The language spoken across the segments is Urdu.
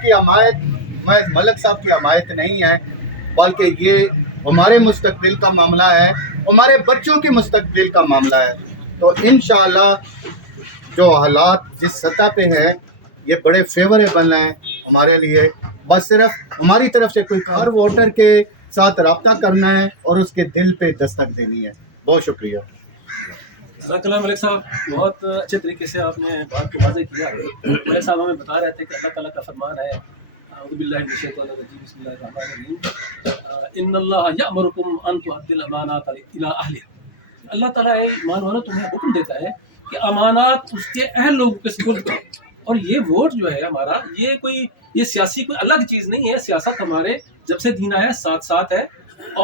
صاحب کی حمایت محض ملک صاحب کی حمایت نہیں ہے، بلکہ یہ ہمارے مستقبل کا معاملہ ہے، ہمارے بچوں کی مستقبل کا معاملہ ہے۔ تو انشاءاللہ جو حالات جس سطح پہ ہے یہ بڑے فیوریبل ہیں ہمارے لیے، بس صرف ہماری طرف سے کوئی ہر ووٹر کے ساتھ رابطہ کرنا ہے اور اس کے دل پہ دستک دینی ہے۔ بہت شکریہ۔ جزاک اللہ ملک صاحب، بہت اچھے طریقے سے آپ نے بات کو واضح کیا۔ ملک صاحب ہمیں بتا رہے تھے کہ اللہ تعالیٰ کا فرمان ہے، اعوذ باللہ من الشیطان الرجیم، بسم اللہ الرحمن الرحیم، ان اللہ یأمرکم ان تؤدوا الامانات الی اہلہا۔ اللہ تعالیٰ ایمان والو تمہیں حکم دیتا ہے کہ امانات اس کے اہل لوگوں کے سپرد کرو۔ اور یہ ووٹ جو ہے ہمارا، یہ سیاسی کوئی الگ چیز نہیں ہے، سیاست ہمارے جب سے دین آیا ساتھ ساتھ ہے،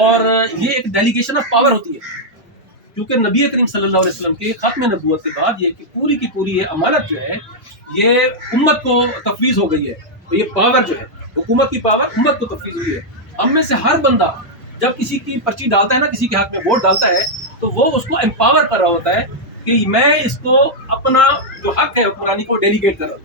اور یہ ایک ڈیلیگیشن آف پاور ہوتی ہے، کیونکہ نبی کریم صلی اللہ علیہ وسلم کے ختم نبوت کے بعد یہ کہ پوری کی پوری یہ امانت جو ہے یہ امت کو تفویض ہو گئی ہے۔ تو یہ پاور جو ہے، حکومت کی پاور امت کو تفویض ہوئی ہے۔ ہم میں سے ہر بندہ جب کسی کی پرچی ڈالتا ہے نا، کسی کے حق میں ووٹ ڈالتا ہے، تو وہ اس کو امپاور کر رہا ہوتا ہے کہ میں اس کو اپنا جو حق ہے حکمرانی کو ڈیلیگیٹ کر رہا ہوں۔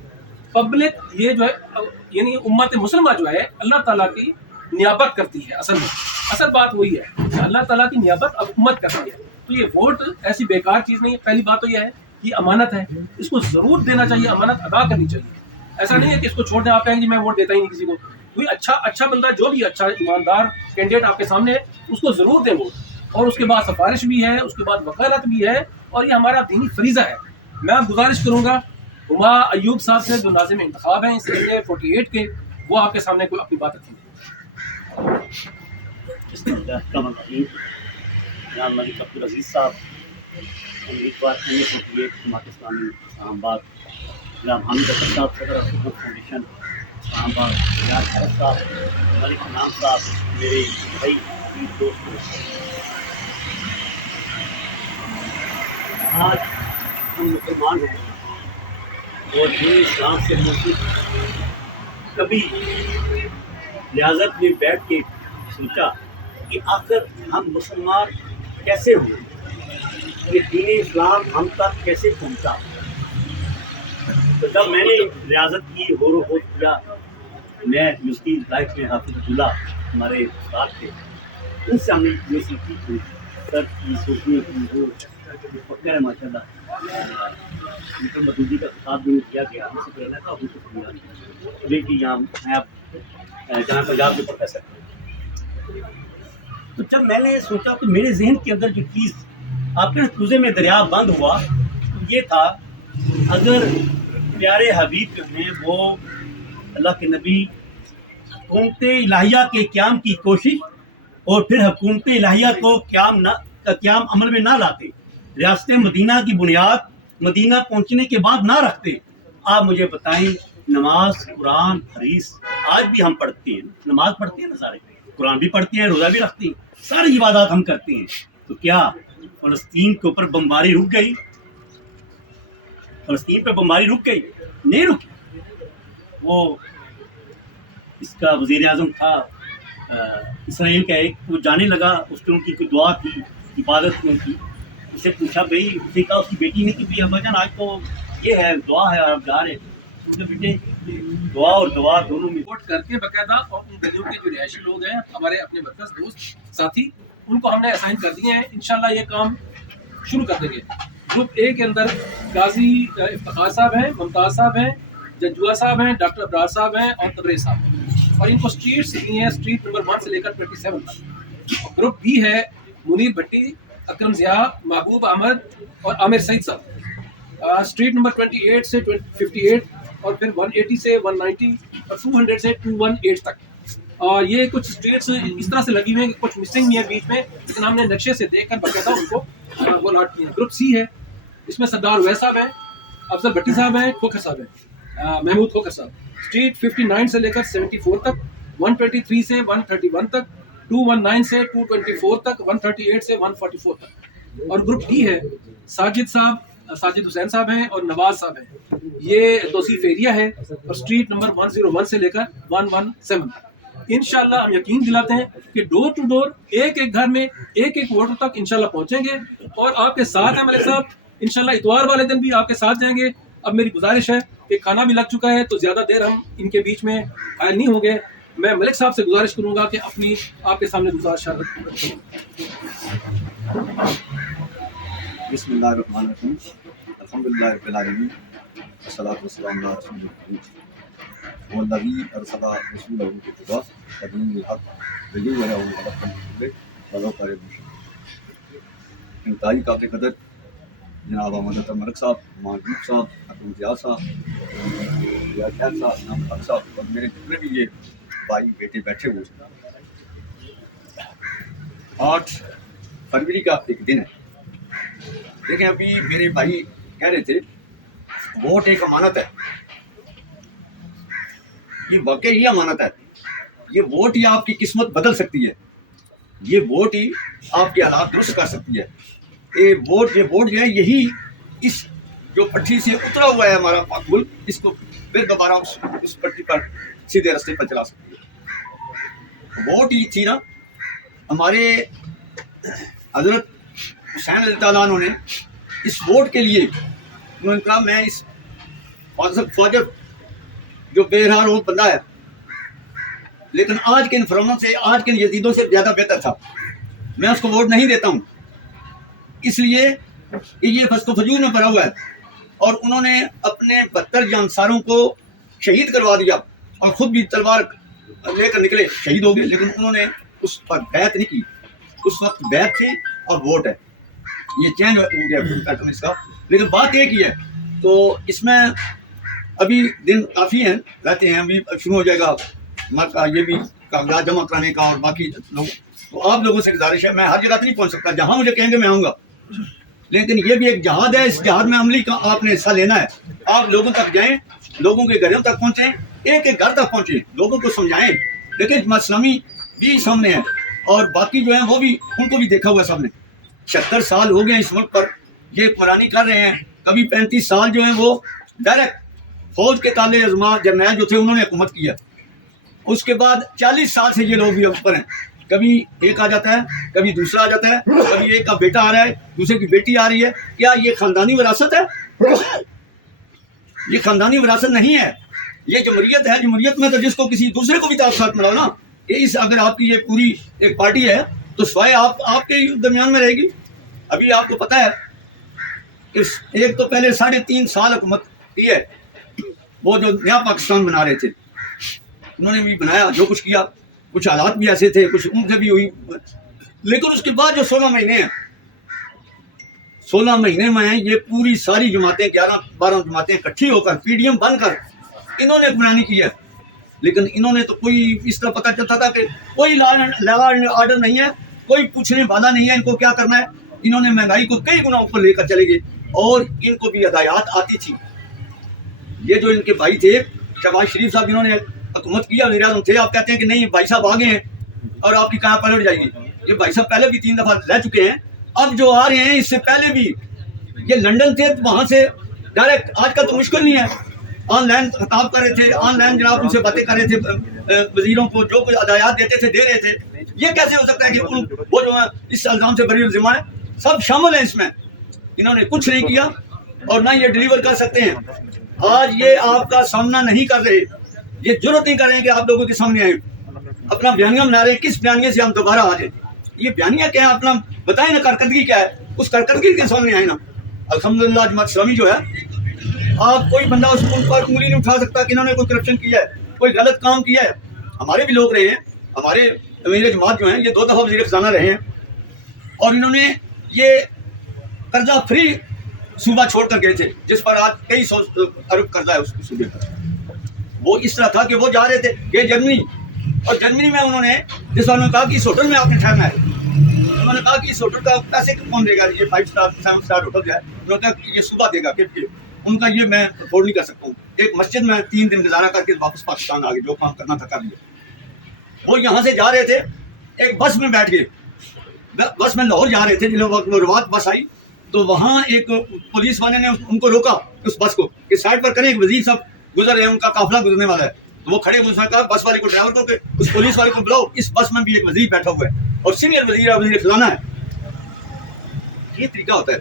پبلک یہ جو ہے یعنی امت مسلمہ جو ہے اللہ تعالیٰ کی نیابت کرتی ہے۔ اصل بات وہی ہے کہ اللہ تعالیٰ کی نیابت اب امت کرتی ہے۔ تو یہ ووٹ ایسی بیکار چیز نہیں ہے۔ پہلی بات تو یہ ہے کہ امانت ہے، اس کو ضرور دینا چاہیے، امانت ادا کرنی چاہیے۔ ایسا نہیں ہے کہ اس کو چھوڑ دیں، آپ کہیں گے میں ووٹ دیتا ہی نہیں کسی کو۔ کوئی اچھا بندہ، جو بھی اچھا ایماندار کینڈیڈیٹ آپ کے سامنے ہے، اس کو ضرور دیں ووٹ۔ اور اس کے بعد سفارش بھی ہے، اس کے بعد وکالت بھی ہے، اور یہ ہمارا دینی فریضہ ہے۔ میں گزارش کروں گا ہما ایوب صاحب سے جو ناظم انتخاب ہیں اس لیے 48 کے، وہ آپ کے سامنے کوئی اپنی بات رکھیں گے۔ بسم اللہ الرحمن الرحیم۔ جناب ملک عبدالعزیز صاحب، امیدوار ہیں جماعت اسلامی اسلام آباد، جناب حامد اختر صاحب، صدر حکومت فاؤنڈیشن اسلام آباد، جناب حیرت صاحب، ملک نام صاحب، میرے بھائی دوستوں، آج ہم مسلمان ہیں اور دین اسلام سے منسلک کبھی ریاضت میں بیٹھ کے سوچا کہ آخر ہم مسلمان کیسے ہوئے، یہ دین اسلام ہم تک کیسے پہنچا۔ تو جب میں نے ریاضت کی، غور و خوض کیا، میں یونیورسٹی لائف میں حافظ اللہ ہمارے استاد تھے، ان سے ہم نے یہ سیکھی تھی سر کی سوچنے کی وہ پکڑ ہے ماشاء اللہ۔ ڈاکٹر مدودی کا خطاب بھی کیا گیا، ہم سے کہنا تھا وہ شکریہ لیکن یہاں میں اب جہاں پنجاب کے پروفیسر تھے۔ تو جب میں نے سوچا تو میرے ذہن کے اندر جو چیز آپ کے کوزے میں دریا بند ہوا یہ تھا، اگر پیارے حبیب جو ہیں وہ اللہ کے نبی حکومت الہیہ کے قیام کی کوشش اور پھر حکومت الہیہ کو قیام عمل میں نہ لاتے، ریاست مدینہ کی بنیاد مدینہ پہنچنے کے بعد نہ رکھتے، آپ مجھے بتائیں نماز، قرآن، حدیث آج بھی ہم پڑھتے ہیں، نماز پڑھتے ہیں نا سارے، قرآن بھی پڑھتے ہیں، روزہ بھی رکھتے ہیں، ساری عبادات ہم کرتے ہیں، تو کیا فلسطین کے اوپر بمباری رک گئی؟ فلسطین پہ بمباری رک گئی؟ نہیں رکی۔ وہ اس کا وزیر اعظم تھا اسرائیل کا، ایک وہ جانے لگا، اس نے ان کی کوئی دعا کی، عبادت میں کی، اسے پوچھا بھائی، اسے کہا اس کی بیٹی نے کہ بھائی ابا جان آج تو یہ ہے دعا ہے اور آپ جا رہے ہیں، اس نے بیٹے دعا اور دعا دونوں میں ووٹ کر کے باقاعدہ، اور ان گلیوں کے جو رہائشی لوگ ہیں ہمارے اپنے مرکز دوست ساتھی، ان کو ہم نے اسائن کر دیے ہیں۔ انشاءاللہ یہ کام شروع کر دیں گے۔ گروپ اے کے اندر قاضی افتخار صاحب ہیں، ممتاز صاحب ہیں، جنجوا صاحب ہیں، ڈاکٹر ابرار صاحب ہیں اور تبریز صاحب ہیں، اور ان کو اسٹریٹس دی ہیں، اسٹریٹ نمبر 1 سے لے کر 27 تک۔ گروپ بی ہے منیر بھٹی، اکرم ضیاء، محبوب احمد اور عامر سعید صاحب، اسٹریٹ نمبر 28 سے 58، اور پھر 180 سے 190 اور 200 سے 218 تک۔ اور یہ کچھ اسٹریٹس اس طرح سے لگی ہوئی ہیں کہ کچھ مسنگ بھی ہیں بیچ میں، لیکن ہم نے نقشے سے دیکھ کر باقاعدہ ان کو وہ الاٹ کیے ہیں۔ گروپ سی ہے، اس میں سردار اویس صاحب ہیں، افضل بھٹی صاحب ہیں، کھوکھر صاحب ہیں، محمود کھوکھر صاحب، اسٹریٹ 59 سے لے کر 74 تک، 123 سے 131 تک، 219 سے 224 تک، 138 سے 144 تک۔ اور گروپ ڈی ہے، ساجد حسین صاحب ہیں اور نواز صاحب ہیں، یہ توصیف ایریا ہے، اور اسٹریٹ نمبر 101 سے لے کر 117 تک۔ انشاءاللہ ہم یقین دلاتے ہیں کہ ڈور ٹو ڈور ایک ایک گھر میں ایک ایک ووٹر تک انشاءاللہ پہنچیں گے، اور آپ کے ساتھ ہیں ملک صاحب، انشاءاللہ اتوار والے دن بھی آپ کے ساتھ جائیں گے۔ اب میری گزارش ہے کہ کھانا بھی لگ چکا ہے تو زیادہ دیر ہم ان کے بیچ میں قائل نہیں ہوں گے. میں ملک صاحب سے گزارش کروں گا کہ اپنی آپ کے سامنے گزارش کریں. بسم اللہ الرحمن الرحیم. الحمدللہ رب العالمین والصلاۃ والسلام علی رسول اللہ والذی ارسل رسولہ بالہدی ودین الحق لِیُظْہِرَہُ عَلَى الدِّینِ کُلِّهِ وَلَوْ کَرِہَ الْمُشْرِکُونَ. انتہائی قابل قدر جناب محمد ملک صاحب, مانوک صاحب, عبد الامتیاز صاحب, یا خیر صاحب, نام حق صاحب اور میرے جتنے بھی یہ بھائی بیٹے بیٹھے ہوئے ہیں. 8 فروری کا ایک دن ہے. دیکھیں ابھی میرے بھائی کہہ رہے تھے ووٹ ایک امانت ہے. یہ واقعی یہ امانت ہے. یہ ووٹ ہی آپ کی قسمت بدل سکتی ہے. یہ ووٹ ہی آپ کے حالات درست کر سکتی ہے. یہ ووٹ جو ہے یہی اس جو پٹری سے اترا ہوا ہے ہمارا پاک ملک, اس کو پھر دوبارہ اس پٹری پر سیدھے راستے پر چلا سکتی ہے. ووٹ ہی تھی نا ہمارے حضرت حسین رضی اللہ عنہ نے اس ووٹ کے لیے انہوں نے کہا میں اس فوجر جو بہرحال وہ بندہ ہے لیکن آج کے ان فرعونوں سے, آج کے ان یزیدوں سے زیادہ بہتر تھا, میں اس کو ووٹ نہیں دیتا ہوں. اس لیے کہ یہ فسق و فجور میں بھرا ہوا ہے. اور انہوں نے اپنے 72 جانساروں کو شہید کروا دیا اور خود بھی تلوار لے کر نکلے, شہید ہو گئے. لیکن انہوں نے اس پر بیعت نہیں کی. اس وقت بیعت تھی اور ووٹ ہے. یہ چینج ہو گیا پیٹرن اس کا. لیکن بات ایک ہی ہے. تو اس میں ابھی دن کافی ہیں رہتے ہیں. ابھی شروع ہو جائے گا ہمارا کا یہ بھی کاغذات جمع کرانے کا اور باقی لوگ. تو آپ لوگوں سے گزارش ہے, میں ہر جگہ نہیں پہنچ سکتا, جہاں مجھے کہیں گے میں آؤں گا. لیکن یہ بھی ایک جہاد ہے. اس جہاد میں عملی کا آپ نے حصہ لینا ہے. آپ لوگوں تک جائیں, لوگوں کے گھروں تک پہنچیں, ایک ایک گھر تک پہنچیں, لوگوں کو سمجھائیں. دیکھیں جماعت اسلامی بھی سامنے ہے اور باقی جو ہیں وہ بھی, ان کو بھی دیکھا ہوا ہے سب نے. 76 سال ہو گئے اس ملک پر یہ حکمرانی کر رہے ہیں. کبھی 35 سال جو ہیں وہ ڈائریکٹ فوج کے تالے ازما جرنیل جو تھے انہوں نے حکومت کیا. اس کے بعد 40 سال سے یہ لوگ بھی اوپر ہیں. کبھی ایک آ جاتا ہے, کبھی دوسرا آ جاتا ہے, کبھی ایک کا بیٹا آ رہا ہے, دوسرے کی بیٹی آ رہی ہے. کیا یہ خاندانی وراثت ہے؟ یہ خاندانی وراثت نہیں ہے, یہ جمہوریت ہے. جمہوریت میں تو جس کو کسی دوسرے کو بھی تو آپ ساتھ ملاؤ نا. اس اگر آپ کی یہ پوری ایک پارٹی ہے تو سوائے آپ کے درمیان میں رہے گی. ابھی آپ کو پتہ ہے کہ ایک تو پہلے 3.5 سال حکومت کی ہے, وہ جو نیا پاکستان بنا رہے تھے انہوں نے بھی بنایا, جو کچھ کیا. کچھ حالات بھی ایسے تھے, کچھ ان سے بھی ہوئی. لیکن اس کے بعد جو 16 مہینے ہیں, 16 مہینے میں یہ پوری ساری جماعتیں 11-12 جماعتیں اکٹھی ہو کر پی ڈی ایم بن کر انہوں نے حکمرانی کی ہے. لیکن انہوں نے تو کوئی اس طرح پتہ چلتا تھا کہ کوئی لا اینڈ آرڈر نہیں ہے, کوئی پوچھنے والا نہیں ہے ان کو کیا کرنا ہے. انہوں نے مہنگائی کو کئی گنا اوپر لے کر چلے گئے اور ان کو بھی ہدایات آتی تھی. یہ جو ان کے بھائی تھے شہباز شریف صاحب, انہوں نے حکومت کیا, وزیر اعظم تھے. آپ کہتے ہیں کہ نہیں بھائی صاحب آگے ہیں اور آپ کی کہاں پلٹ جائے گی. یہ بھائی صاحب پہلے بھی 3 دفعہ رہ چکے ہیں. اب جو آ رہے ہیں اس سے پہلے بھی یہ لنڈن تھے, وہاں سے ڈائریکٹ. آج کل تو مشکل نہیں ہے, آن لائن خطاب کر رہے تھے, آن لائن جناب ان سے باتیں کر رہے تھے, وزیروں کو جو کچھ ہدایات دیتے تھے دے رہے تھے. یہ کیسے ہو سکتا ہے کہ وہ جو ہے اس الزام سے بری الزام ہے, سب شامل ہیں اس میں. انہوں نے کچھ نہیں کیا اور نہ یہ ڈیلیور کر سکتے ہیں. آج یہ آپ کا سامنا نہیں کر رہے, یہ ضرورت نہیں کر رہے ہیں کہ آپ لوگوں کے سامنے آئیں, اپنا بیانیہ بنا رہے ہیں. کس بیانیے سے ہم دوبارہ آ جائیں؟ یہ بیانیہ کیا ہے, اپنا بتائیں نا, کارکردگی کیا ہے, اس کارکردگی کے سامنے آئیں نا. الحمدللہ جماعت اسلامی جو ہے, آپ کوئی بندہ اس کو پر انگلی نہیں اٹھا سکتا کہ انہوں نے کوئی کرپشن کیا ہے, کوئی غلط کام کیا ہے. ہمارے بھی لوگ رہے ہیں, ہمارے امیر جماعت جو ہیں یہ 2 دفعہ وزیر خزانہ رہے ہیں اور انہوں نے یہ قرضہ فری صوبہ چھوڑ کر گئے تھے جس پر آج کئی 100 ارب قرضہ ہے اس صوبے پر. وہ اس طرح تھا کہ وہ جا رہے تھے یہ جرمنی, اور جرمنی میں انہوں نے جس انہوں نے کہا کہ اس ہوٹل میں آپ نے ٹھہرنا ہے, انہوں نے کہا کہ اس ہوٹل کا پیسے کون دے گا, یہ 5 اسٹار 7 اسٹار ہوٹل جو ہے انہوں نے کہا کہ یہ صوبہ دے گا. کہ ان کا یہ میں افورڈ نہیں کر سکتا ہوں. ایک مسجد میں 3 دن گزارا کر کے واپس پاکستان آ گئے, جو کام کرنا تھا کر لیا. وہ یہاں سے جا رہے تھے, ایک بس میں بیٹھ گئے, بس میں لاہور جا رہے تھے. جن وقت روات بس آئی تو وہاں ایک پولیس والے نے ان کو روکا اس بس کو کہ سائڈ پر کریں, ایک وزیر صاحب گزر رہے ہیں, ان کا قافلہ گزرنے والا ہے. تو وہ کھڑے ہوئے, نے کہا بس والے کو, ڈرائیور کو کہ اس پولیس والے کو بلاؤ, اس بس میں بھی ایک وزیر بیٹھا ہوا ہے اور سینئر وزیر ہے, وزیر خزانہ ہے. یہ طریقہ ہوتا ہے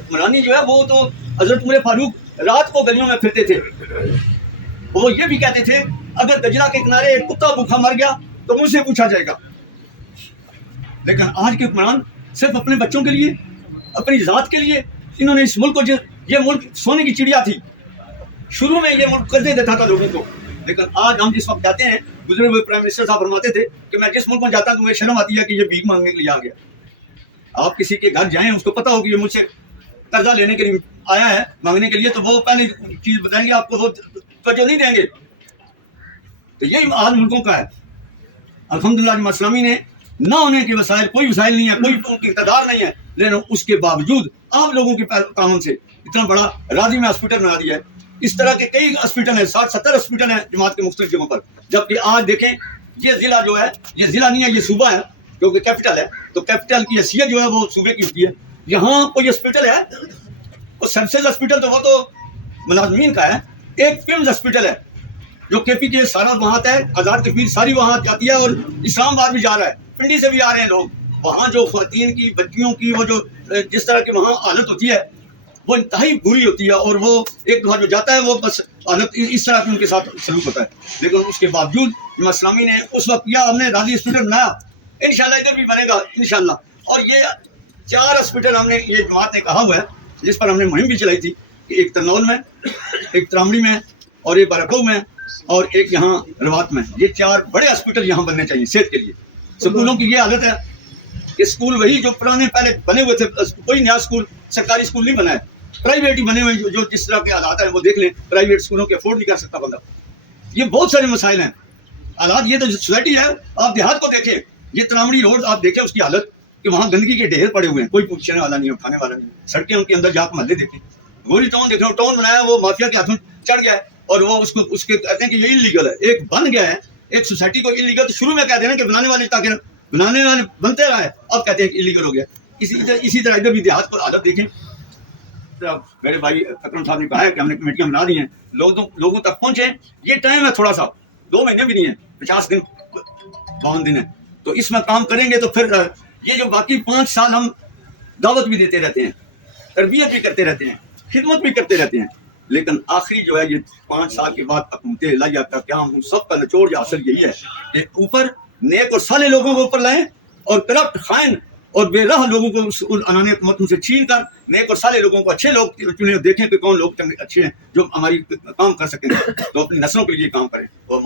حکمرانی جو ہے. وہ تو حضرت عمر فاروق رات کو گلیوں میں پھرتے تھے. وہ یہ بھی کہتے تھے اگر دجلہ کے کنارے ایک کتا بھوکا مر گیا تو مجھ سے پوچھا جائے گا. لیکن آج کے حکمران صرف اپنے بچوں کے لیے، اپنی ذات کے لیے انہوں نے اس ملک کو یہ ملک سونے کی چڑیا تھی. شروع میں یہ ملک قرضے دیتا تھا لوگوں کو، لیکن آج ہم جس وقت جاتے ہیں، گزرے ہوئے پرائم منسٹر صاحب فرماتے تھے کہ میں جس ملک میں جاتا ہوں مجھے شرم آتی ہے کہ یہ بھیک مانگنے کے لیے آ گیا. آپ کسی کے گھر جائیں، اس کو پتا ہو کہ یہ مجھ سے قرضہ لینے کے لیے آیا ہے، مانگنے کے لیے، تو وہ پہلی چیز بتائیں گے آپ کو، وہ توجہ نہیں دیں گے. تو یہی حال ملکوں کا ہے. الحمدللہ جماعت اسلامی نے نہ ہونے کے وسائل، کوئی وسائل نہیں ہے، کوئی ان کی اقتدار نہیں ہے، لیکن اس کے باوجود عام لوگوں کے تعاون سے اتنا بڑا راضی میں ہاسپٹل بنا دیا ہے. اس طرح کے کئی ہاسپٹل ہیں، 60-70 ہاسپٹل ہیں جماعت کے مختلف جگہوں پر. جبکہ آج دیکھیں یہ ضلع جو ہے، یہ ضلع نہیں ہے، یہ صوبہ ہے کیونکہ کیپٹل ہے، تو کیپٹل کی حیثیت جو ہے وہ صوبے کی ہوتی ہے. یہاں کوئی ہاسپٹل ہے، وہ سرسز ہاسپٹل تو وہ تو ملازمین کا ہے. ایک پیمز ہاسپٹل ہے جو کے پی کے سارا وہاں آتا ہے، آزاد کشمیر ساری وہاں جاتی ہے، اور اسلام آباد بھی جا رہا ہے، پنڈی سے بھی آ رہے ہیں لوگ. وہاں جو خواتین کی، بچیوں کی، وہ جو جس طرح کی وہاں حالت ہوتی ہے وہ انتہائی بری ہوتی ہے. اور وہ ایک دفعہ جو جاتا ہے وہ بس حالت اس طرح کی ان کے ساتھ سلوک ہوتا ہے. لیکن اس کے باوجود جماعت اسلامی نے اس وقت کیا، ہم نے راضی ہاسپٹل بنایا، انشاءاللہ ادھر بھی بنے گا انشاءاللہ. اور یہ 4 ہاسپٹل ہم نے، یہ جماعت نے کہا ہوا ہے، جس پر ہم نے مہم بھی چلائی تھی کہ ایک ترنول میں، ایک ترامڑی میں، اور ایک برکو میں، اور ایک یہاں روات میں. یہ 4 بڑے ہاسپٹل یہاں بننے چاہیے صحت کے لیے. اسکولوں کی یہ حالت ہے کہ اسکول وہی جو پرانے پہلے بنے ہوئے تھے، کوئی نیا اسکول، سرکاری اسکول نہیں بنا ہے، پرائیویٹ ہی بنے ہوئے. جو جس طرح کے حالات ہیں وہ دیکھ لیں، پرائیویٹ اسکولوں کے افورڈ نہیں کر سکتا بندہ. یہ بہت سارے مسائل ہیں حالات. یہ تو سوسائٹی ہے، آپ دیہات کو دیکھیں، یہ ترامڑی روڈ آپ دیکھیں اس کی حالت، کہ وہاں گندگی کے ڈھیر پڑے ہوئے ہیں، کوئی پوچھنے والا نہیں، اٹھانے والا نہیں. سڑکیں ان کے اندر جا کے محلے دیکھیں. گوری ٹاؤن دیکھ رہے ہو، ٹاؤن بنایا وہ مافیا کے ہاتھوں چڑھ گیا ہے، اور وہ اس کے کہتے ہیں کہ یہ انلیگل ہے. ایک بن گیا ہے، ایک سوسائٹی کو انلیگل، تو شروع میں کہتے ہیں کہ بنانے والے، تاکہ بنانے والے بنتے رہے، اب کہتے ہیں کہ انلیگل ہو گیا. اسی طرح ادھر بھی دیہات کو حالت دیکھیں. میرے بھائی اکرم صاحب نے کہا ہے کہ ہم نے کمیٹیاں بنا دی ہیں، لوگوں تک پہنچے. یہ ٹائم ہے تھوڑا سا، 2 مہینے بھی نہیں ہے، 50 دن 52 دن ہے، تو اس میں کام کریں گے. تو پھر یہ جو باقی 5 سال ہم دعوت بھی دیتے رہتے ہیں، تربیت بھی کرتے رہتے ہیں، خدمت بھی کرتے رہتے ہیں، لیکن آخری جو ہے یہ 5 سال کے بعد حکومت الہیہ کا قیام، سب کا نچوڑ یا اصل یہی ہے کہ اوپر نیک اور صالح لوگوں کو اوپر لائیں، اور کرپٹ، خائن اور بے راہ لوگوں کو اس انانیہ حکومت سے چھین کر نیک اور صالح لوگوں کو، اچھے لوگ چنیں، دیکھیں کہ کون لوگ اچھے ہیں جو ہماری کام کر سکیں، تو اپنی نسلوں کے لیے کام کریں. اور